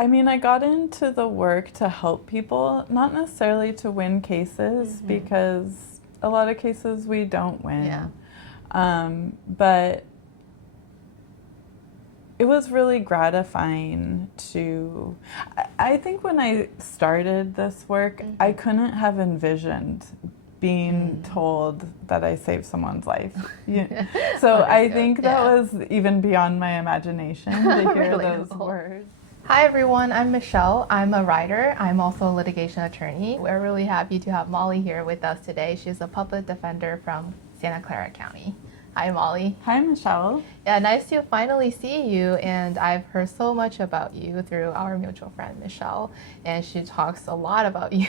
I mean, I got into the work to help people, not necessarily to win cases, because a lot of cases we don't win. Yeah. But it was really gratifying to, I think when I started this work, I couldn't have envisioned being told that I saved someone's life. So I think that was even beyond my imagination to hear those words. Hi everyone, I'm Michelle. I'm a writer. I'm also a litigation attorney. We're really happy to have Molly here with us today. She's a public defender from Santa Clara County. Hi Molly. Hi Michelle. Yeah, nice to finally see you, and I've heard so much about you through our mutual friend Michelle, and she talks a lot about you.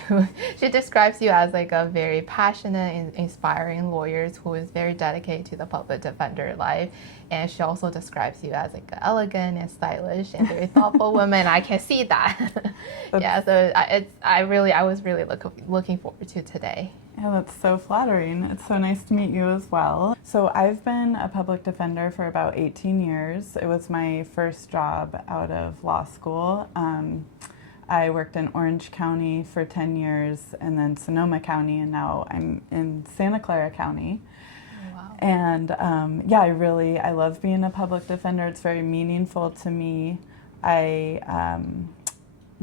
She describes you as like a very passionate and inspiring lawyer who is very dedicated to the public defender life, and she also describes you as like an elegant and stylish and very thoughtful woman. I can see that. Yeah, so I was really looking forward to today. Yeah, that's so flattering. It's so nice to meet you as well. So I've been a public defender for about 18 years. It was my first job out of law school. I worked in Orange County for 10 years and then Sonoma County, and now I'm in Santa Clara County. Wow. And yeah, I love being a public defender. It's very meaningful to me. I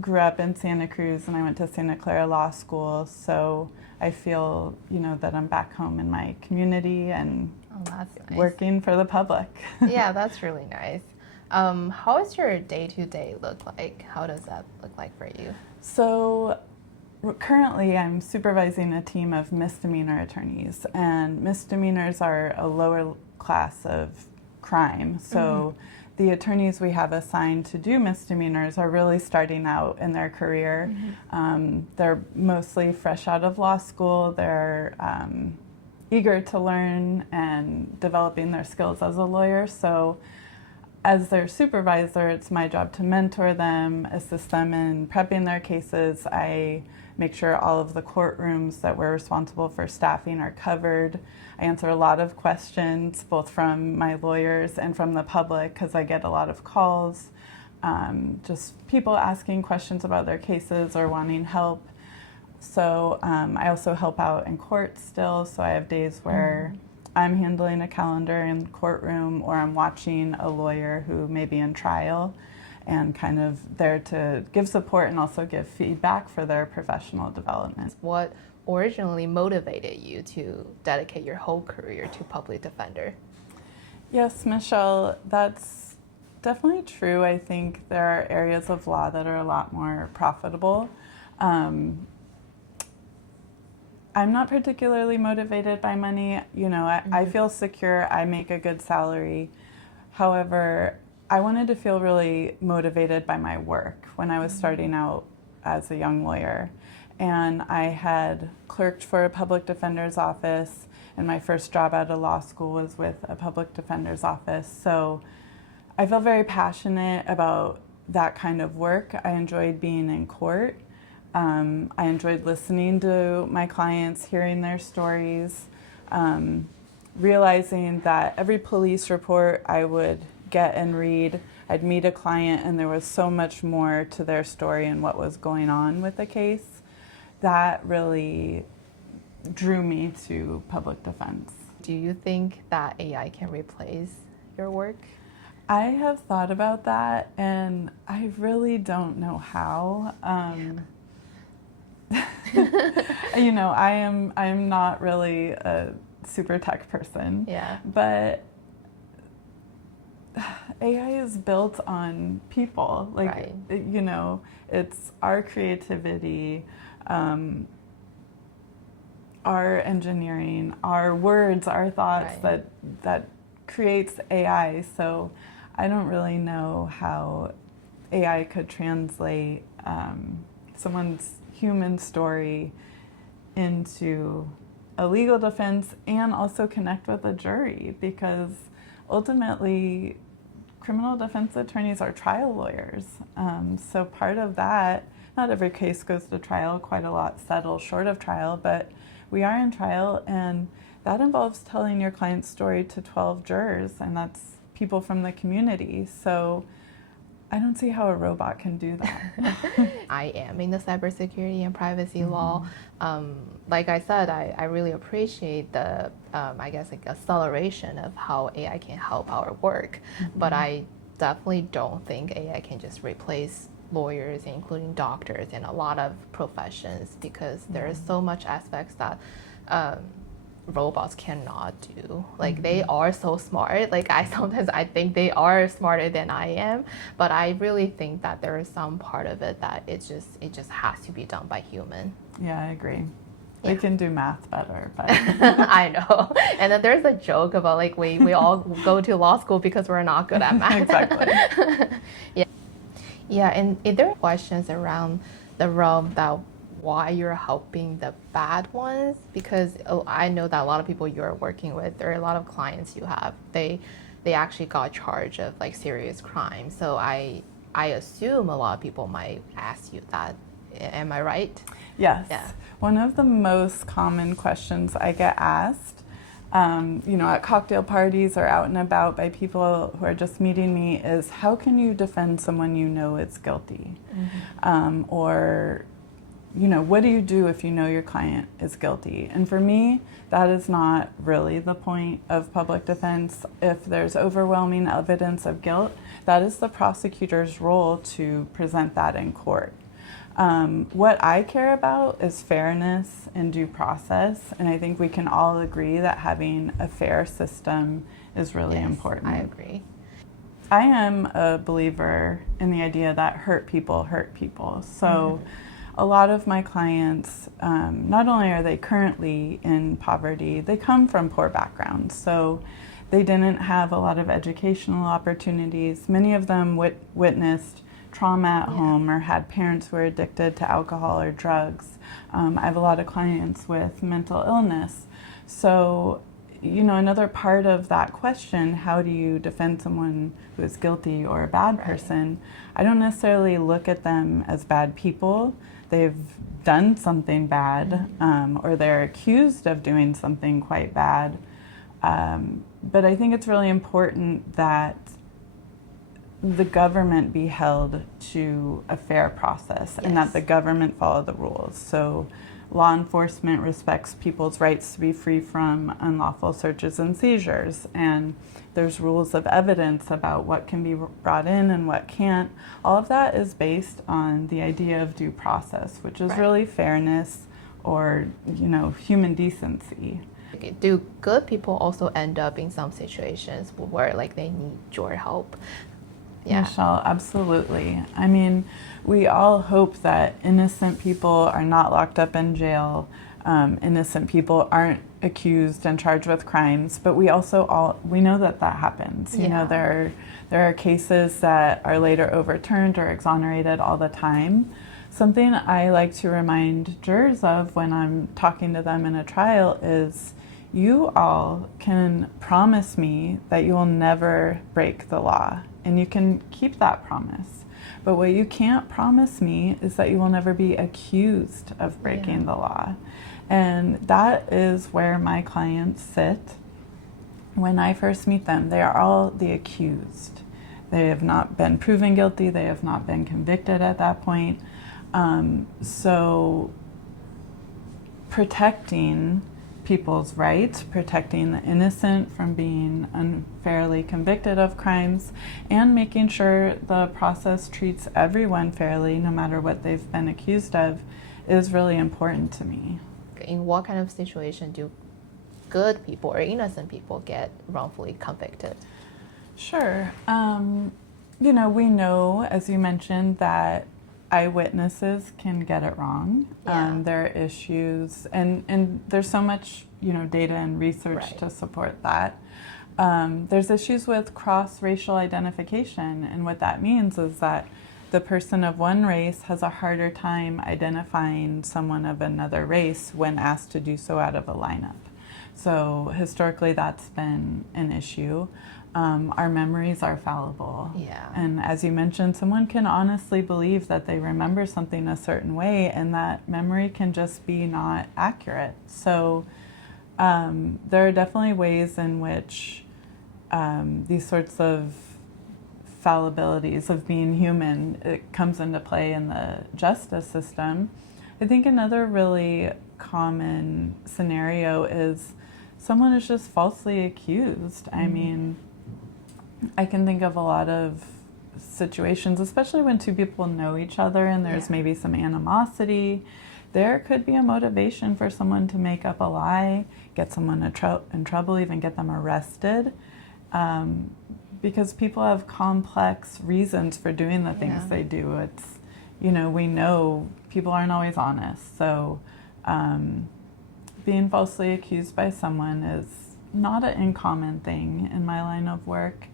grew up in Santa Cruz and I went to Santa Clara Law School, so I feel, that I'm back home in my community and that's nice. Working for the public. Yeah, that's really nice. How does your day-to-day look like? How does that look like for you? So currently I'm supervising a team of misdemeanor attorneys, and misdemeanors are a lower class of crime. So the attorneys we have assigned to do misdemeanors are really starting out in their career. They're mostly fresh out of law school. They're eager to learn and developing their skills as a lawyer. So as their supervisor, it's my job to mentor them, assist them in prepping their cases. I make sure all of the courtrooms that we're responsible for staffing are covered. I answer a lot of questions, both from my lawyers and from the public, because I get a lot of calls, just people asking questions about their cases or wanting help. So I also help out in court still, so I have days where I'm handling a calendar in courtroom, or I'm watching a lawyer who may be in trial, and kind of there to give support and also give feedback for their professional development. What originally motivated you to dedicate your whole career to public defender? Yes, Michelle, that's definitely true. I think there are areas of law that are a lot more profitable. I'm not particularly motivated by money. I feel secure. I make a good salary. However, I wanted to feel really motivated by my work when I was starting out as a young lawyer. And I had clerked for a public defender's office, and my first job out of law school was with a public defender's office. So I felt very passionate about that kind of work. I enjoyed being in court. I enjoyed listening to my clients, hearing their stories, realizing that every police report I would get and read, I'd meet a client and there was so much more to their story and what was going on with the case. That really drew me to public defense. Do you think that AI can replace your work? I have thought about that, and I really don't know how. I am not really a super tech person. Yeah. But AI is built on people. Right. It's our creativity, our engineering, our words, our thoughts that creates AI. So I don't really know how AI could translate someone's human story into a legal defense and also connect with a jury, because ultimately criminal defense attorneys are trial lawyers. So part of that, not every case goes to trial, quite a lot settle short of trial, but we are in trial, and that involves telling your client's story to 12 jurors, and that's people from the community. So I don't see how a robot can do that. I am in the cybersecurity and privacy law. Like I said, I really appreciate the, I guess, like acceleration of how AI can help our work. But I definitely don't think AI can just replace lawyers, including doctors, and a lot of professions, because there is so much aspects that robots cannot do. Like they are so smart. Like I think they are smarter than I am, but I really think that there is some part of it that it just has to be done by human. Yeah, I agree. They can do math better, but I know. And then there's a joke about like we all go to law school because we're not good at math. Exactly. Yeah, and if there are questions around the realm that why you're helping the bad ones, because I know that a lot of people you're working with, there are a lot of clients you have, they actually got charged of like serious crime. So I assume a lot of people might ask you that. Am I right? Yes. Yeah. One of the most common questions I get asked, at cocktail parties or out and about by people who are just meeting me is, how can you defend someone you know is guilty? Or, what do you do if you know your client is guilty? And for me, that is not really the point of public defense. If there's overwhelming evidence of guilt, that is the prosecutor's role to present that in court. What I care about is fairness and due process, and I think we can all agree that having a fair system is really important. I agree. I am a believer in the idea that hurt people. So a lot of my clients, not only are they currently in poverty, they come from poor backgrounds. So they didn't have a lot of educational opportunities. Many of them witnessed trauma at home or had parents who were addicted to alcohol or drugs. I have a lot of clients with mental illness. So, another part of that question, how do you defend someone who is guilty or a bad person? I don't necessarily look at them as bad people. They've done something bad, or they're accused of doing something quite bad. But I think it's really important that the government be held to a fair process and that the government follow the rules. So law enforcement respects people's rights to be free from unlawful searches and seizures. And there's rules of evidence about what can be brought in and what can't. All of that is based on the idea of due process, which is really fairness or, human decency. Do good people also end up in some situations where like they need your help? Yeah. Michelle, absolutely. I mean, we all hope that innocent people are not locked up in jail, innocent people aren't accused and charged with crimes, but we also we know that happens. There are cases that are later overturned or exonerated all the time. Something I like to remind jurors of when I'm talking to them in a trial is, you all can promise me that you will never break the law, and you can keep that promise. But what you can't promise me is that you will never be accused of breaking the law. And that is where my clients sit. When I first meet them, they are all the accused. They have not been proven guilty. They have not been convicted at that point. So protecting people's rights, protecting the innocent from being unfairly convicted of crimes, and making sure the process treats everyone fairly, no matter what they've been accused of, is really important to me. In what kind of situation do good people or innocent people get wrongfully convicted? Sure. We know, as you mentioned, that eyewitnesses can get it wrong. There are issues, and there's so much, data and research to support that. There's issues with cross-racial identification, and what that means is that the person of one race has a harder time identifying someone of another race when asked to do so out of a lineup. So historically, that's been an issue. Our memories are fallible. And as you mentioned, someone can honestly believe that they remember something a certain way, and that memory can just be not accurate. So there are definitely ways in which these sorts of fallibilities of being human, it comes into play in the justice system. I think another really common scenario is someone is just falsely accused. I mean, I can think of a lot of situations, especially when two people know each other and there's maybe some animosity. There could be a motivation for someone to make up a lie, get someone in trouble, even get them arrested, because people have complex reasons for doing the things they do. It's, you know, we know people aren't always honest, so being falsely accused by someone is not an uncommon thing in my line of work.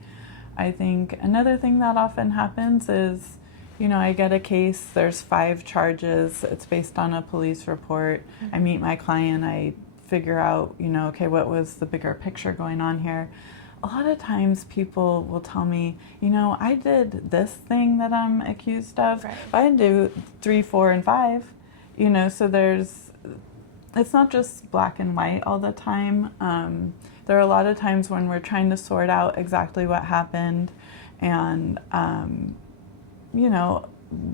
I think another thing that often happens is, you know, I get a case, there's 5 charges, it's based on a police report. I meet my client, I figure out, you know, okay, what was the bigger picture going on here? A lot of times people will tell me, you know, I did this thing that I'm accused of, but I didn't do 3, 4, and 5. You know, so it's not just black and white all the time. There are a lot of times when we're trying to sort out exactly what happened, and you know,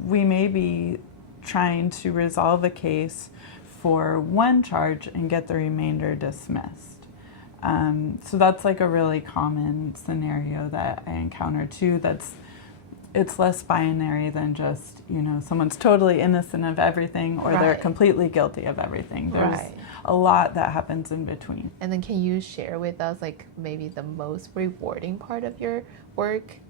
we may be trying to resolve a case for one charge and get the remainder dismissed. So that's like a really common scenario that I encounter too. It's less binary than just, you know, someone's totally innocent of everything or they're completely guilty of everything. There's a lot that happens in between. And then can you share with us like maybe the most rewarding part of your work?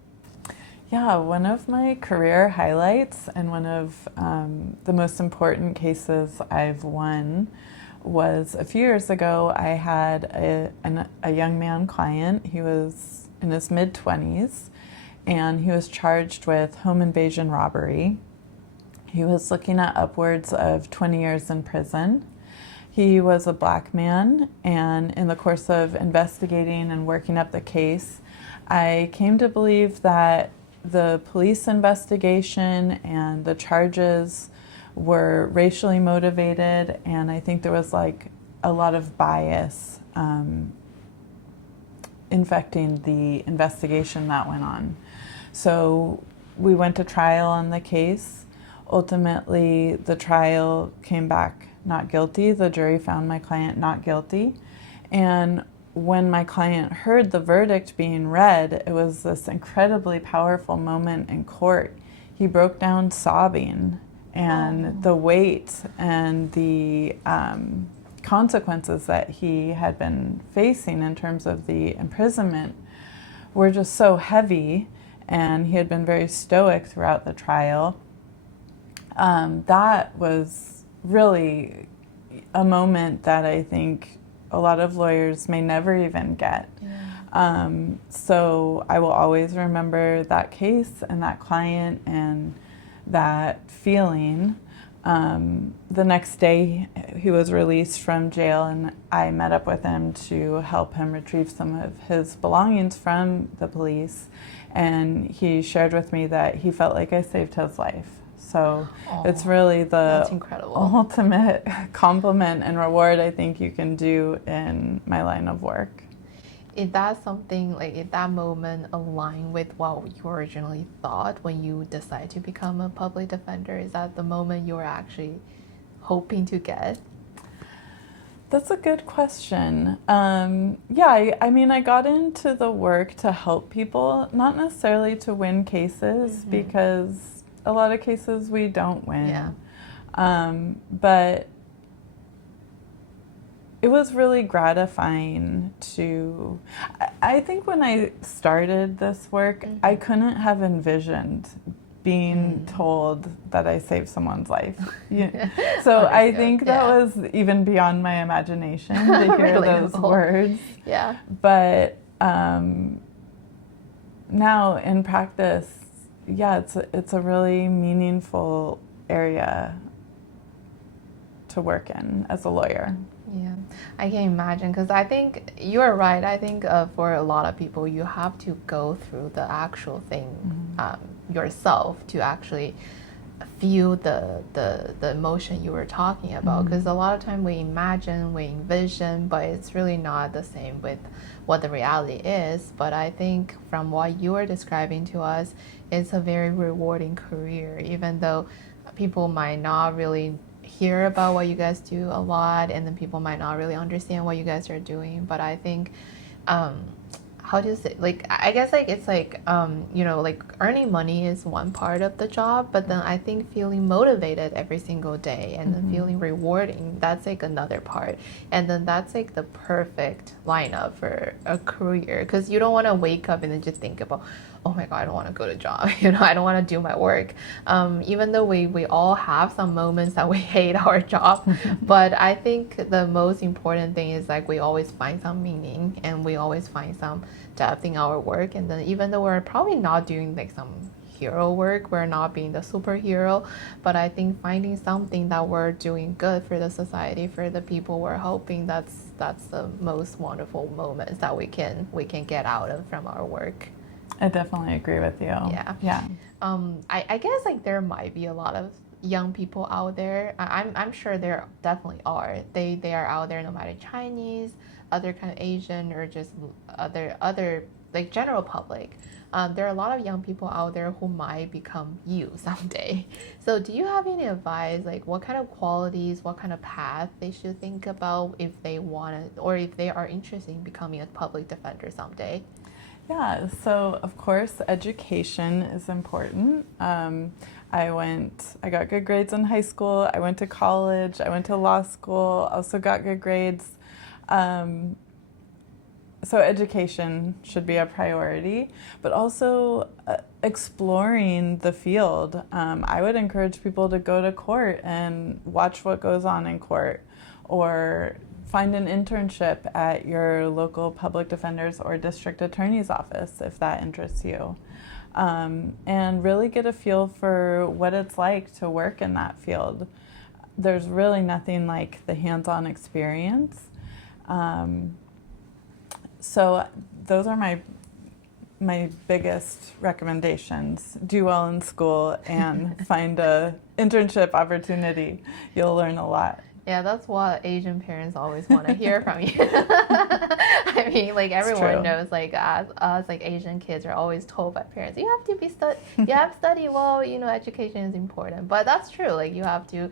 Yeah, one of my career highlights and one of the most important cases I've won was a few years ago. I had a young man client. He was in his mid-20s, and he was charged with home invasion robbery. He was looking at upwards of 20 years in prison. He was a black man, and in the course of investigating and working up the case, I came to believe that the police investigation and the charges were racially motivated, and I think there was like a lot of bias infecting the investigation that went on. So we went to trial on the case. Ultimately, the trial came back not guilty. The jury found my client not guilty. And when my client heard the verdict being read, it was this incredibly powerful moment in court. He broke down sobbing, and the weight and the consequences that he had been facing in terms of the imprisonment were just so heavy, and he had been very stoic throughout the trial. That was really a moment that I think a lot of lawyers may never even get. So I will always remember that case and that client and that feeling. The next day he was released from jail, and I met up with him to help him retrieve some of his belongings from the police, and he shared with me that he felt like I saved his life. So it's really the ultimate compliment and reward I think you can do in my line of work. Is that something, like, is that moment align with what you originally thought when you decided to become a public defender? Is that the moment you were actually hoping to get? That's a good question. Yeah, I mean, I got into the work to help people, not necessarily to win cases, because a lot of cases we don't win. But it was really gratifying to, I think when I started this work, I couldn't have envisioned being told that I saved someone's life. So I think that was even beyond my imagination to hear those words. But now in practice, it's a really meaningful area to work in as a lawyer. Yeah, I can imagine, because I think you're right. I think for a lot of people, you have to go through the actual thing yourself to actually feel the emotion you were talking about, because a lot of time we imagine, we envision, but it's really not the same with what the reality is. But I think from what you are describing to us, it's a very rewarding career, even though people might not really hear about what you guys do a lot, and then people might not really understand what you guys are doing. But I think how do you say, like, I guess like it's like you know, like earning money is one part of the job, but then I think feeling motivated every single day and then feeling rewarding, that's like another part. And then that's like the perfect lineup for a career, because you don't want to wake up and then just think about, oh my god, I don't want to go to job, you know, I don't want to do my work. Even though we all have some moments that we hate our job, but I think the most important thing is like we always find some meaning and we always find some depth in our work. And then even though we're probably not doing like some hero work, we're not being the superhero, but I think finding something that we're doing good for the society, for the people we're helping, that's the most wonderful moments that we can get out of from our work. I definitely agree with you. Yeah. I guess like there might be a lot of young people out there. I'm sure there definitely are. They are out there, no matter Chinese, other kind of Asian, or just other like general public. There are a lot of young people out there who might become you someday. So do you have any advice, like what kind of qualities, what kind of path they should think about if they want to, or if they are interested in becoming a public defender someday? Yeah, so of course education is important. I got good grades in high school, I went to college, I went to law school, also got good grades. So education should be a priority, but also exploring the field. I would encourage people to go to court and watch what goes on in court, or find an internship at your local public defender's or district attorney's office if that interests you. And really get a feel for what it's like to work in that field. There's really nothing like the hands-on experience. So those are my biggest recommendations. Do well in school and find a internship opportunity. You'll learn a lot. Yeah, that's what Asian parents always want to hear from you. I mean, like everyone knows, like us, like Asian kids are always told by parents, you have to study well, you know, education is important. But that's true. Like you have to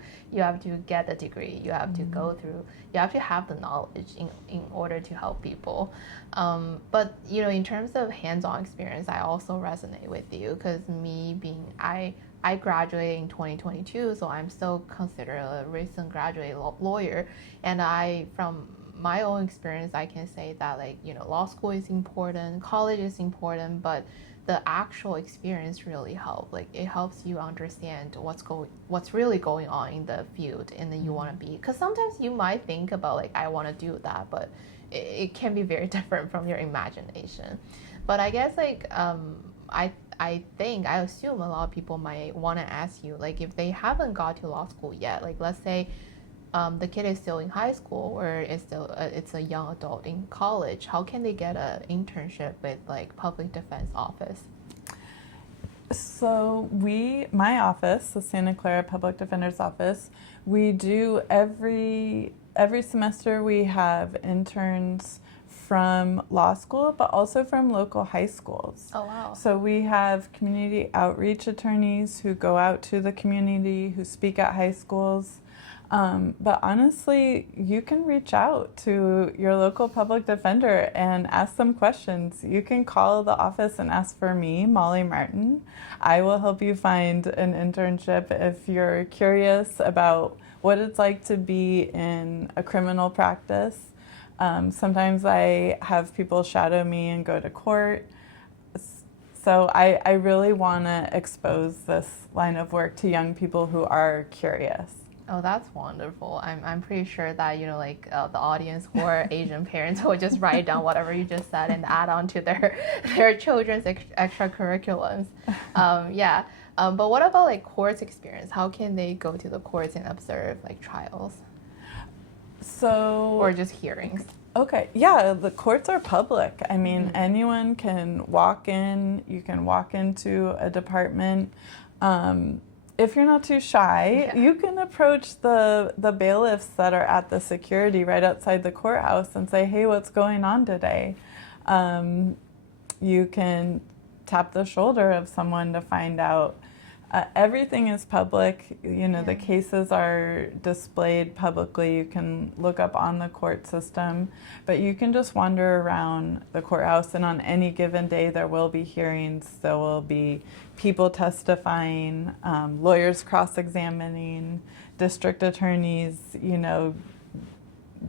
get the degree. You have to go through. You have to have the knowledge in order to help people. But you know, in terms of hands-on experience, I also resonate with you, because I graduated in 2022, so I'm still considered a recent graduate lawyer. And from my own experience, I can say that, like, you know, law school is important, college is important, but the actual experience really helps. Like, it helps you understand what's really going on in the field, and then you want to be. Because sometimes you might think about, like, I want to do that, but it can be very different from your imagination. But I guess, like, I assume a lot of people might want to ask you, like, if they haven't got to law school yet, like let's say the kid is still in high school, or it's a young adult in college, how can they get an internship with like public defense office? So my office, the Santa Clara Public Defender's Office, we do every semester we have interns from law school, but also from local high schools. Oh, wow. So we have community outreach attorneys who go out to the community, who speak at high schools. But honestly, you can reach out to your local public defender and ask them questions. You can call the office and ask for me, Molly Martin. I will help you find an internship if you're curious about what it's like to be in a criminal practice. Sometimes I have people shadow me and go to court. So I really want to expose this line of work to young people who are curious. Oh, that's wonderful. I'm pretty sure that, you know, like the audience who are Asian parents will just write down whatever you just said and add on to their children's extracurriculums. Yeah. But what about like courts experience? How can they go to the courts and observe like trials? Or just hearings? Okay, yeah, the courts are public. I mean, anyone can walk in. You can walk into a department. if you're not too shy, you can approach the bailiffs that are at the security right outside the courthouse and say, hey, what's going on today? You can tap the shoulder of someone to find out. Everything is public. The cases are displayed publicly. You can look up on the court system, but you can just wander around the courthouse, and on any given day there will be hearings. There will be people testifying, lawyers cross-examining, district attorneys,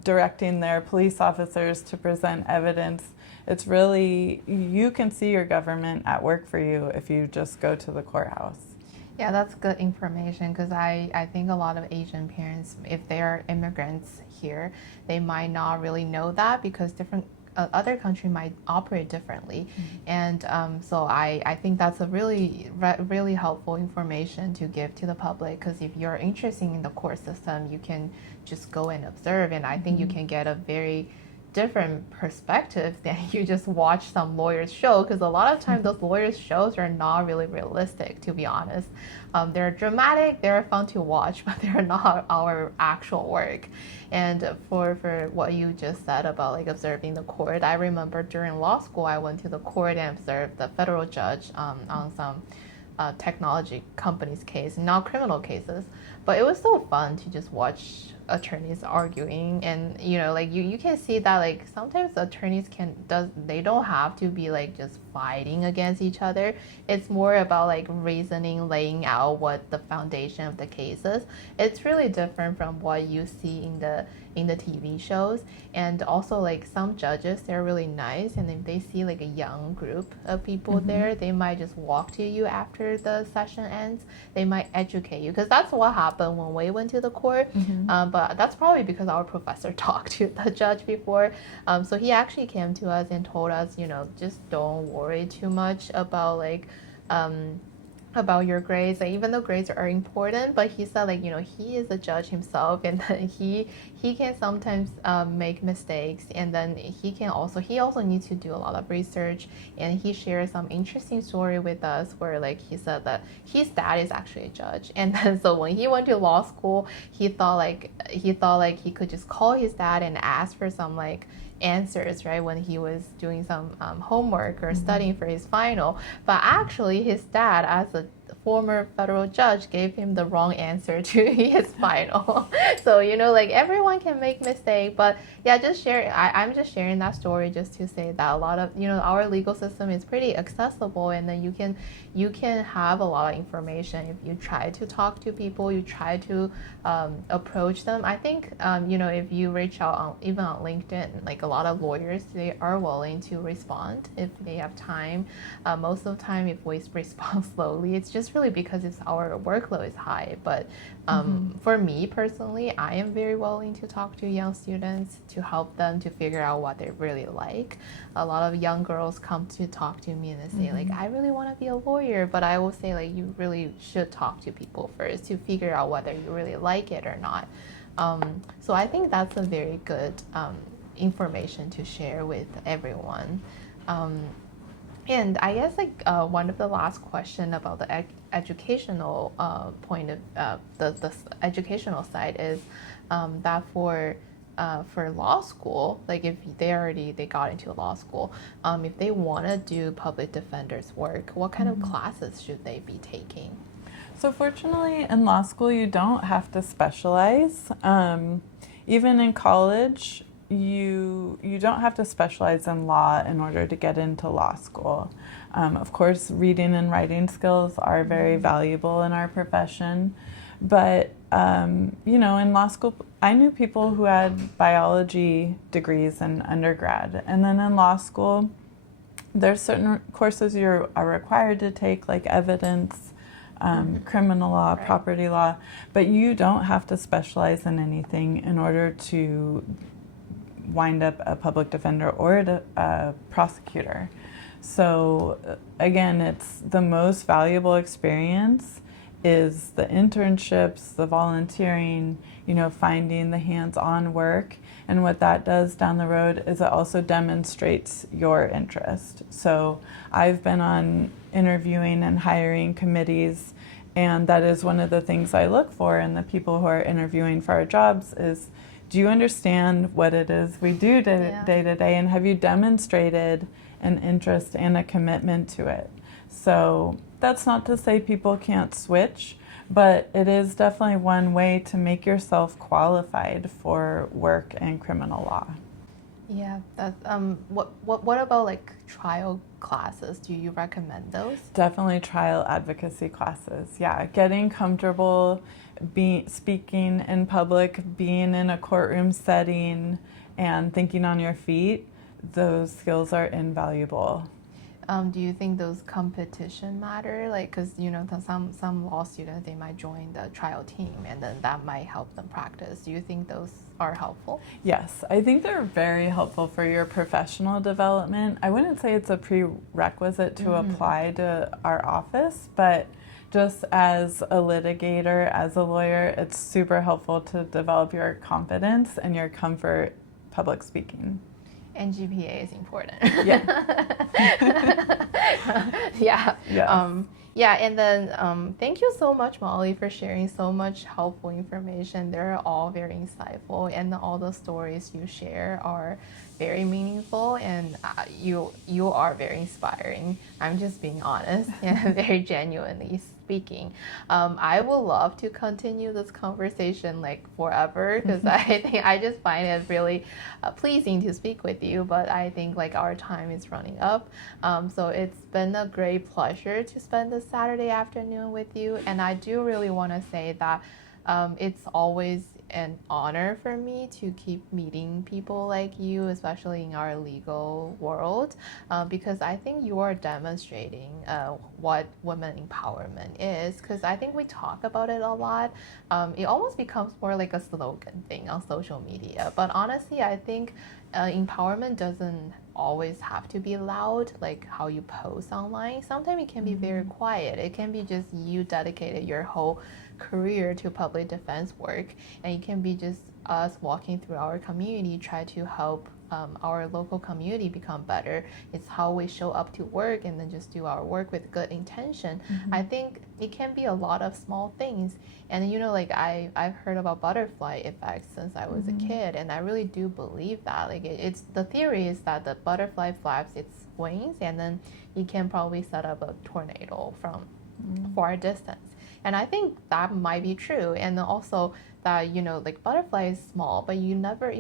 directing their police officers to present evidence. It's really, you can see your government at work for you if you just go to the courthouse. Yeah, that's good information, because I think a lot of Asian parents, if they're immigrants here, they might not really know that, because different other country might operate differently. And so I think that's a really helpful information to give to the public, because if you're interested in the court system, you can just go and observe, and I think you can get a very different perspective than you just watch some lawyers show, because a lot of times those lawyers shows are not really realistic, to be honest. They're dramatic, they're fun to watch, but they're not our actual work. And for what you just said about like observing the court, I remember during law school I went to the court and observed the federal judge on some technology company's case, not criminal cases. But it was so fun to just watch attorneys arguing, and you can see that like sometimes attorneys they don't have to be like just fighting against each other. It's more about like reasoning, laying out what the foundation of the case is. It's really different from what you see in the TV shows. And also like some judges, they're really nice, and if they see like a young group of people there, they might just walk to you after the session ends. They might educate you, because that's what happened when we went to the court. But that's probably because our professor talked to the judge before. So he actually came to us and told us, just don't worry too much about like about your grades. Like, even though grades are important, but he said like he is a judge himself, and he can sometimes make mistakes, and then he also needs to do a lot of research. And he shared some interesting story with us where like he said that his dad is actually a judge, and then so when he went to law school, he thought like he could just call his dad and ask for some like answers, right, when he was doing some homework or studying for his final. But actually his dad, as a former federal judge, gave him the wrong answer to his final. So like everyone can make mistakes, but yeah, I'm just sharing that story just to say that a lot of our legal system is pretty accessible, and then you can have a lot of information if you try to talk to people, you try to approach them. I think if you reach out even on LinkedIn, like a lot of lawyers, they are willing to respond if they have time. Most of the time, if we respond slowly, it's just really because our workload is high. But for me personally, I am very willing to talk to young students to help them to figure out what they really like. A lot of young girls come to talk to me and they say like, I really want to be a lawyer, but I will say like, you really should talk to people first to figure out whether you really like it or not. So I think that's a very good information to share with everyone. And I guess like one of the last question about the educational point of the educational side is that for law school, like if they got into law school, if they want to do public defender's work, what kind of classes should they be taking? So fortunately, in law school, you don't have to specialize. Even in college, you don't have to specialize in law in order to get into law school. Of course, reading and writing skills are very valuable in our profession. But, in law school, I knew people who had biology degrees in undergrad. And then in law school, there's certain courses you are required to take, like evidence, criminal law, property law, but you don't have to specialize in anything in order to wind up a public defender or a prosecutor. So again, it's the most valuable experience is the internships, the volunteering, finding the hands-on work. And what that does down the road is it also demonstrates your interest. So I've been on interviewing and hiring committees, And that is one of the things I look for in the people who are interviewing for our jobs is, do you understand what it is we do day to day, and have you demonstrated an interest and a commitment to it? So that's not to say people can't switch, but it is definitely one way to make yourself qualified for work in criminal law. Yeah, that's what about like trial classes? Do you recommend those? Definitely trial advocacy classes. Yeah, getting comfortable speaking in public, being in a courtroom setting, and thinking on your feet, those skills are invaluable. Do you think those competition matter? Like, because some law students, they might join the trial team, and then that might help them practice. Do you think those are helpful? Yes, I think they're very helpful for your professional development. I wouldn't say it's a prerequisite to apply to our office, but just as a litigator, as a lawyer, it's super helpful to develop your confidence and your comfort public speaking. And GPA is important. Yeah. Yeah. Yes. Yeah, and then thank you so much, Molly, for sharing so much helpful information. They're all very insightful, and all the stories you share are very meaningful, and you are very inspiring. I'm just being honest and very genuinely speaking. I would love to continue this conversation like forever, because I just find it really pleasing to speak with you, but I think like our time is running up. So it's been a great pleasure to spend this Saturday afternoon with you, and I do really want to say that it's always an honor for me to keep meeting people like you, especially in our legal world, because I think you are demonstrating what women empowerment is, because I think we talk about it a lot. It almost becomes more like a slogan thing on social media, but honestly, I think empowerment doesn't always have to be loud, like how you post online. Sometimes it can be very quiet. It can be just you dedicated your whole career to public defense work, and it can be just us walking through our community, try to help our local community become better. It's how we show up to work and then just do our work with good intention. I think it can be a lot of small things, and like I've heard about butterfly effect since I was a kid, and I really do believe that. Like it's the theory is that the butterfly flaps its wings, and then it can probably set up a tornado from far distance. And I think that might be true. And also that, like butterfly is small, but you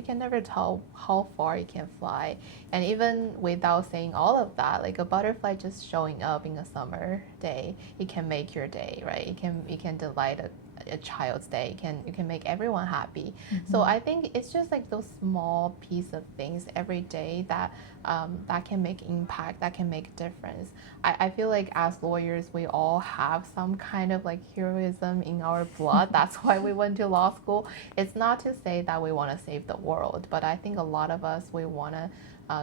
can never tell how far it can fly. And even without saying all of that, like a butterfly just showing up in a summer day, it can make your day, right? It can delight a child's day. It can make everyone happy. So I think it's just like those small piece of things every day that that can make impact, that can make difference. I feel like as lawyers, we all have some kind of like heroism in our blood. That's why we went to law school. It's not to say that we want to save the world, but I think a lot of us, we want to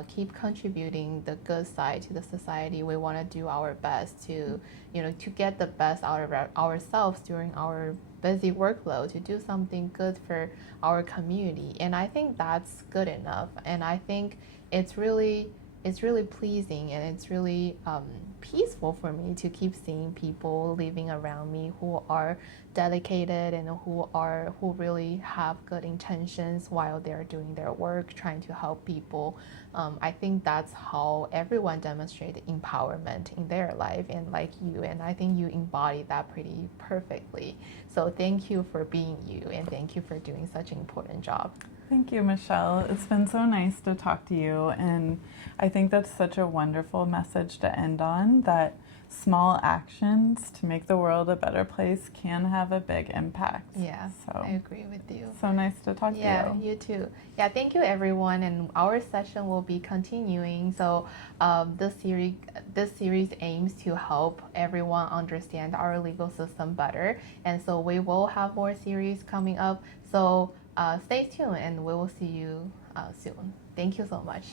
keep contributing the good side to the society. We want to do our best to, to get the best out of ourselves during our busy workload, to do something good for our community. And I think that's good enough. And I think it's really pleasing, and it's really peaceful for me to keep seeing people living around me who are dedicated and who really have good intentions while they're doing their work, trying to help people. I think that's how everyone demonstrates empowerment in their life, and like you, and I think you embody that pretty perfectly. So thank you for being you, and thank you for doing such an important job. Thank you, Michelle. It's been so nice to talk to you, and I think that's such a wonderful message to end on, that small actions to make the world a better place can have a big impact. Yeah, so I agree with you. So nice to talk to you. Yeah, you too. Yeah, thank you everyone, and our session will be continuing. So this series aims to help everyone understand our legal system better, and so we will have more series coming up. So stay tuned, and we will see you soon. Thank you so much.